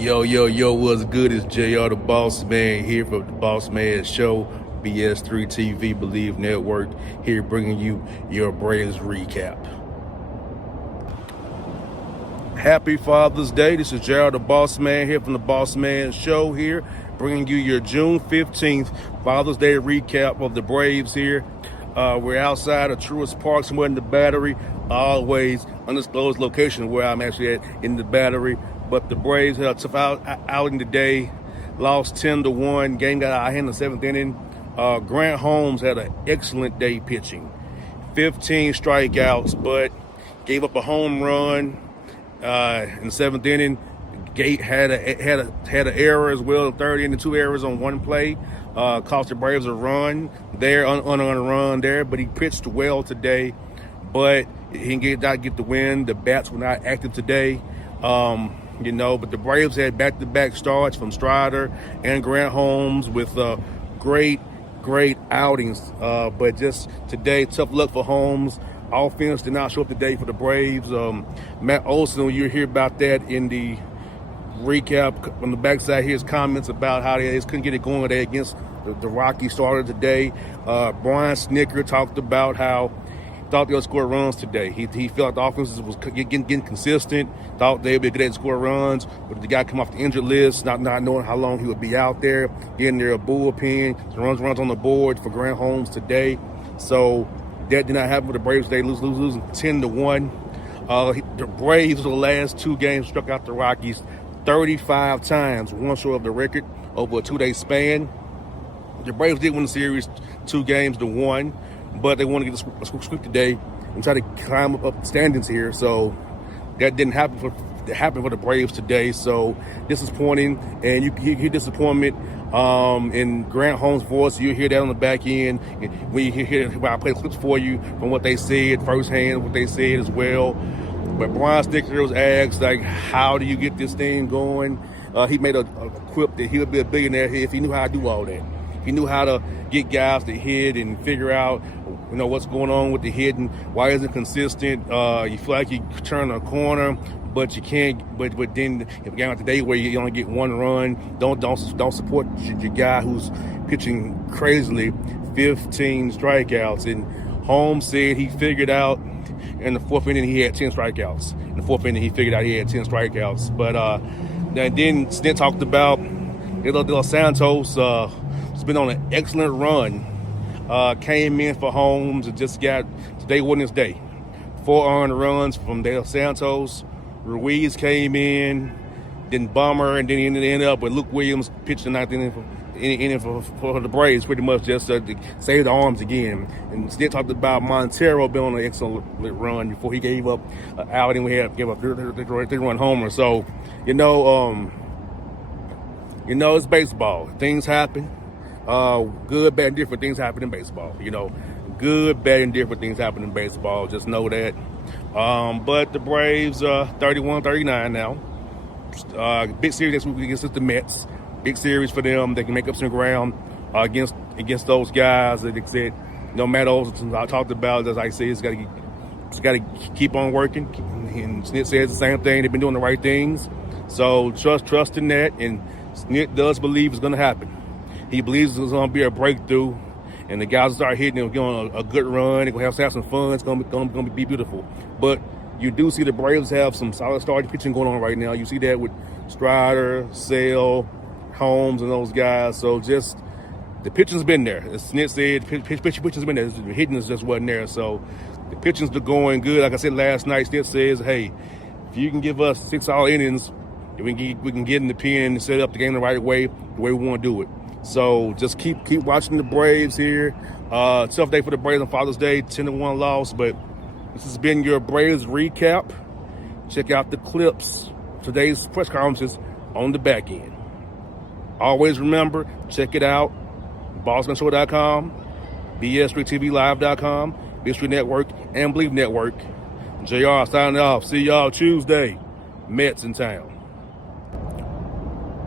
Yo, yo, yo, what's good? It's JR the Boss Man here for the Boss Man Show, BS3 TV, Believe Network, here bringing you your Braves recap. Happy Father's Day. This is JR the Boss Man here from the Boss Man Show here, bringing you your June 15th Father's Day recap of the Braves here. We're outside of Truist Park, somewhere in the Battery, always undisclosed location where I'm actually at in the Battery. But the Braves had a tough outing today, lost 10-1. Game got out of hand in the seventh inning. Grant Holmes had an excellent day pitching, 15 strikeouts, but gave up a home run in the seventh inning. Gate had an error as well, the third inning, 2 errors on one play. Cost the Braves a run there, on a run there, but he pitched well today. But he did not get the win. The bats were not active today. But the Braves had back-to-back starts from Strider and Grant Holmes with great outings. But just today, tough luck for Holmes. Offense did not show up today for the Braves. Matt Olson, you'll hear about that in the recap on the backside. His comments about how they just couldn't get it going today against the Rockies starter today. Brian Snitker talked about how thought they'll score runs today. He felt the offense was getting consistent, thought they'd be good at score runs, but the guy come off the injured list, not knowing how long he would be out there, getting there a bullpen, runs on the board for Grant Holmes today. So that did not happen for the Braves today, losing 10-1. The Braves, the last 2 games, struck out the Rockies 35 times, one short of the record over a 2-day span. The Braves did win the series 2-1, but they want to get a sweep today and try to climb up the standings here. So that didn't happen for the Braves today. So disappointing, and you hear disappointment in Grant Holmes' voice. You hear that on the back end when you hear I play clips for you from what they said firsthand, what they said as well. But Brian Snitker was asked, like, how do you get this thing going? He made a quip that he would be a billionaire if he knew how to do all that. He knew how to get guys to hit and figure out, what's going on with the hitting. Why isn't it consistent? You feel like you turn a corner, but you can't. But then if a game like today where you only get 1 run, don't support your guy who's pitching crazily, 15 strikeouts. And Holmes said he figured out in the 4th inning he had 10 strikeouts. In the 4th inning he figured out he had 10 strikeouts. But then Snit talked about De Los Santos. It's been on an excellent run. Came in for Holmes and just got today wasn't his day. 4 earned runs from De Los Santos. Ruiz came in, then Bummer, and then he ended up with Luke Williams pitching the 9th inning for the Braves, pretty much just to save the arms again. And Snit talked about Montero being on an excellent run before he gave up an outing. We gave up 3-run homer. So, it's baseball. Things happen. Good, bad, and different things happen in baseball. Good, bad, and different things happen in baseball. Just know that. But the Braves, 31-39 now. Big series next week against the Mets. Big series for them. They can make up some ground against those guys. Like I said, no Matt Olson, I talked about, as I say, it's got to keep on working. And Snit says the same thing. They've been doing the right things. So trust in that. And Snit does believe it's going to happen. He believes it's going to be a breakthrough, and the guys will start hitting and going a good run. They're going to have some fun. It's going to be beautiful. But you do see the Braves have some solid starting pitching going on right now. You see that with Strider, Sale, Holmes, and those guys. So just the pitching's been there. As Snit said, pitching's been there. The hitting just wasn't there. So the pitching's going good. Like I said last night, Snit says, hey, if you can give us 6 all innings, we can get in the pen and set up the game the right way, the way we want to do it. So just keep watching the Braves here. Tough day for the Braves on Father's Day, 10-1 loss. But this has been your Braves recap. Check out the clips, today's press conferences on the back end. Always remember, check it out, BossmanShow.com, BS3TVLive.com, BS3 Network, and Believe Network. JR signing off. See y'all Tuesday. Mets in town.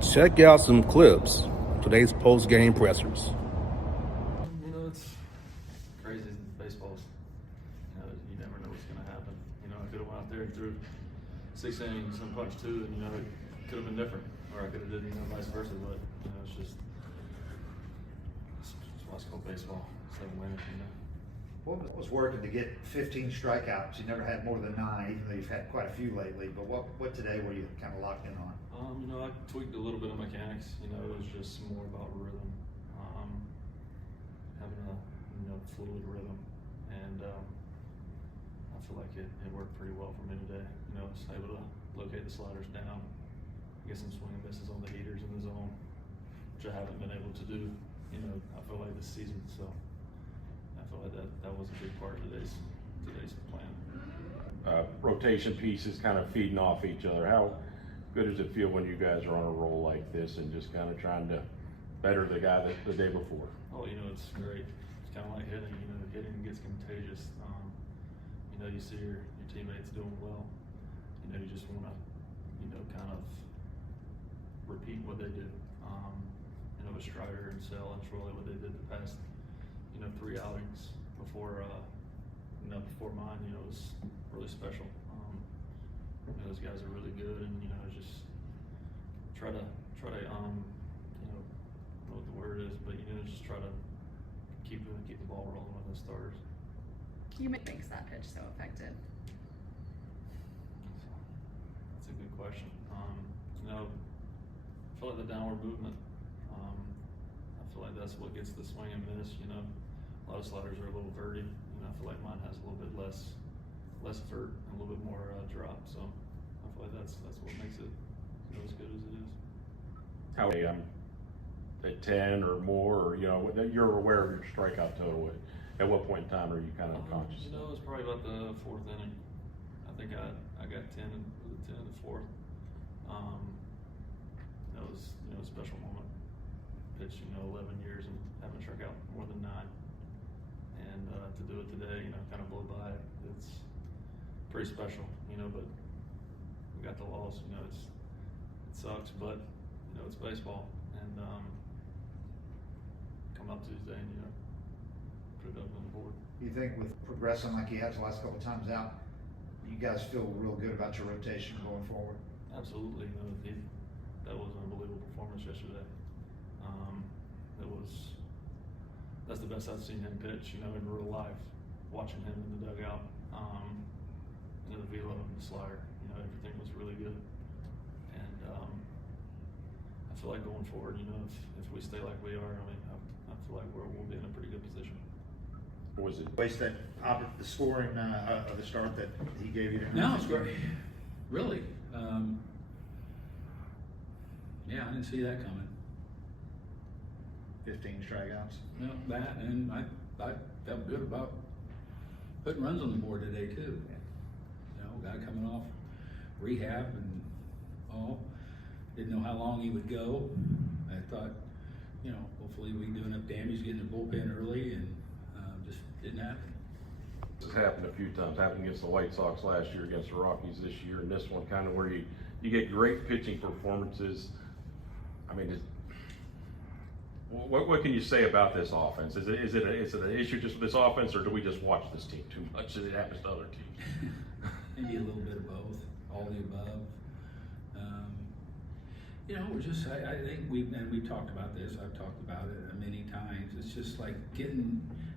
Check out some clips. Today's post-game pressers. It's crazy in baseball. You never know what's going to happen. I could have went out there and threw 6 innings and punched 2, and could have been different, or I could have did, vice versa, but, it's just why it's called baseball. 7 winners, What was working to get 15 strikeouts? You never had more than 9, even though you've had quite a few lately. But what today were you kind of locked in on? I tweaked a little bit of mechanics. It was just more about rhythm, having a fluid rhythm, and I feel like it worked pretty well for me today. I was able to locate the sliders down, get some swing and misses on the heaters in the zone, which I haven't been able to do. I feel like this season. So I feel like that was a big part of today's plan. Rotation pieces kind of feeding off each other. How good does it feel when you guys are on a roll like this and just kind of trying to better the guy the day before? Oh, it's great. It's kind of like hitting. Hitting gets contagious. You see your teammates doing well. You just want to, kind of repeat what they did. With Strider and Sell and Troy, what they did the past, 3 outings before, before mine, was really special. Those guys are really good, and just try to I don't know what the word is, but just try to keep the ball rolling with the starters. You makes that pitch so effective? That's a good question. I feel like the downward movement. I feel like that's what gets the swing and miss. A lot of sliders are a little verty. I feel like mine has a little bit less vert and a little bit more drop. So I feel like that's what makes it as good as it is. How at 10 or more, or you're aware of your strikeout total. At what point in time are you kind of conscious? It's probably about the 4th inning. I think I got 10 in the 4th. That was a special moment. Pitched 11 years and haven't struck out more than 9, and to do it today, kind of blow by it, it's pretty special. But we got the loss. It sucks, but it's baseball, and come up Tuesday and put it up on the board. You think with progressing like you have the last couple of times out, you guys feel real good about your rotation going forward? Absolutely. That was an unbelievable performance yesterday. That's the best I've seen him pitch, in real life. Watching him in the dugout, the velo and the slider, everything was really good. And I feel like going forward, if we stay like we are, I feel like we'll be in a pretty good position. Was it Waste that the scoring of the start that he gave you? No, it's great. Really. Yeah, I didn't see that coming. 15 strikeouts. No, that, and I felt good about putting runs on the board today too. Guy coming off rehab and all. Didn't know how long he would go. I thought, hopefully we can do enough damage getting the bullpen early, and just didn't happen. It's happened a few times. Happened against the White Sox last year, against the Rockies this year, and this one kind of where you get great pitching performances. What can you say about this offense? Is it an issue just with this offense, or do we just watch this team too much and it happens to other teams? Maybe a little bit of both, all the above. We're just, I think we've talked about this, I've talked about it many times. It's just like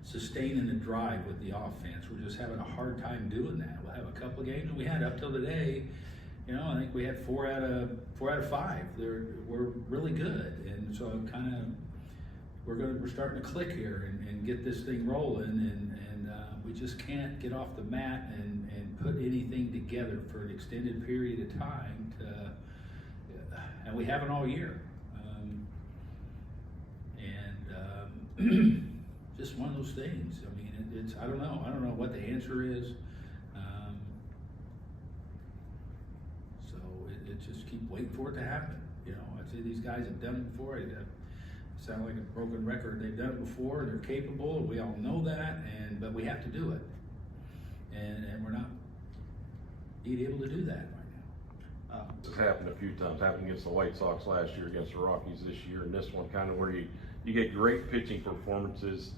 sustaining the drive with the offense. We're just having a hard time doing that. We'll have a couple of games, and we had up till today, I think we had 4 out of 5. We're really good. And so we're starting to click here and get this thing rolling, and we just can't get off the mat and put anything together for an extended period of time and we haven't all year. Just one of those things. It's I don't know what the answer is. So it just keep waiting for it to happen. I'd say these guys have done it before. It sound like a broken record. They've done it before. They're capable. We all know that, but we have to do it, and we're not able to do that right now. It's happened a few times. Happened against the White Sox last year, against the Rockies this year, and this one kind of where you get great pitching performances.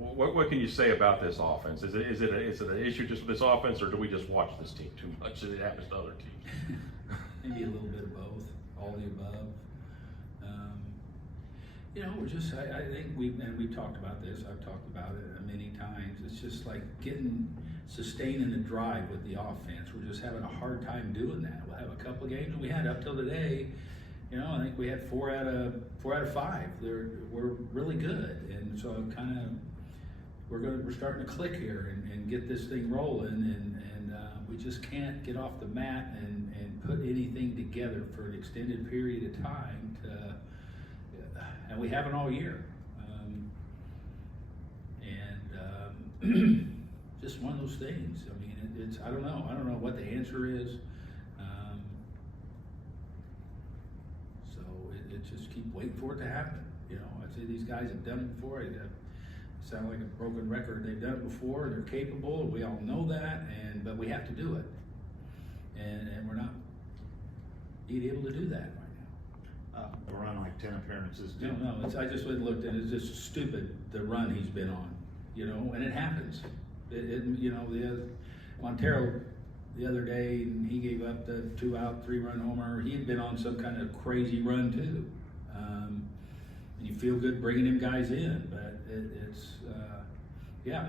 What can you say about this offense? Is it an issue just with this offense, or do we just watch this team too much and it happens to other teams? Maybe a little bit of both, all the above. We're just, I think we've talked about this, I've talked about it many times. It's just like sustaining the drive with the offense. We're just having a hard time doing that. We'll have a couple of games we had up till today. I think we had 4 out of 5. We're really good, and so we're starting to click here and get this thing rolling, and we just can't get off the mat and put anything together for an extended period of time. And we haven't all year. Just one of those things. I mean, I don't know what the answer is. So it just keep waiting for it to happen. I'd say these guys have done it before. It sound like a broken record. They've done it before. They're capable. We all know that. But we have to do it. And we're not being able to do that right now. Around like 10 appearances. No. I just went and looked, and it's just stupid the run he's been on. And it happens. Montero the other day, and he gave up the 2-out, 3-run homer. He had been on some kind of crazy run too. And you feel good bringing him guys in, but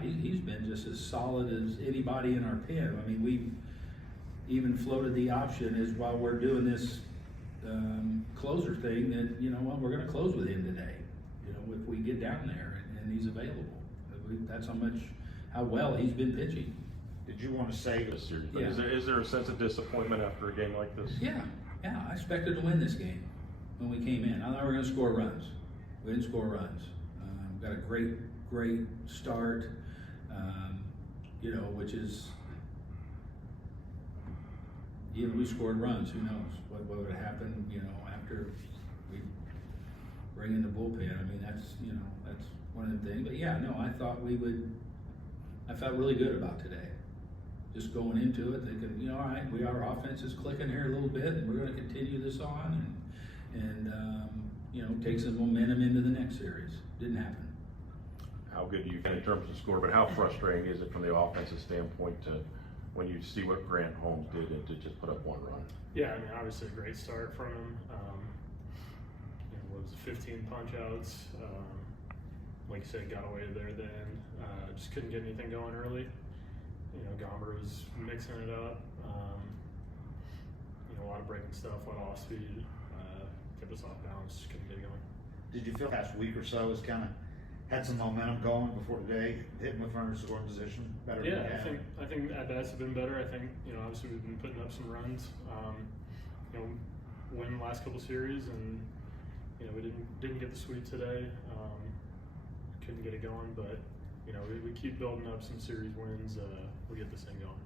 he's been just as solid as anybody in our pen. I mean, we've even floated the option as while we're doing this closer thing that, we're going to close with him today. If we get down there and he's available. That's how well he's been pitching. Did you want to say This series, but Yeah. is there a sense of disappointment after a game like this? Yeah, I expected to win this game when we came in. I thought we were going to score runs. We didn't score runs. Got a great start, which is, we scored runs. Who knows what would have happened, after we bring in the bullpen. I mean, that's one of the things. But I felt really good about today. Just going into it, thinking, all right, our offense is clicking here a little bit, and we're going to continue this on and take some momentum into the next series. Didn't happen. How good do you get in terms of score, but how frustrating is it from the offensive standpoint to when you see what Grant Holmes did and to just put up 1 run? Yeah, I mean, obviously a great start from him. Was 15 punch outs. Like you said, got away there at the end. Just couldn't get anything going early. Gomber was mixing it up. A lot of breaking stuff, a lot of off speed. Kept us off balance, just couldn't get it going. Did you feel the past week or so has kind of had some momentum going before today, hitting with runners scoring position better? Yeah, than I think at bats have been better. I think obviously we've been putting up some runs. Win the last couple series, and we didn't get the sweep today. Couldn't get it going, but we keep building up some series wins. We'll get this thing going.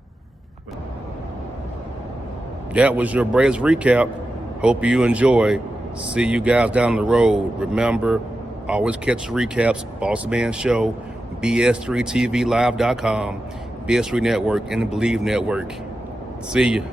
That was your Braves recap. Hope you enjoyed. See you guys down the road. Remember, always catch the recaps, Bossman Show, BS3TVLive.com, BS3 Network, and the Believe Network. See you.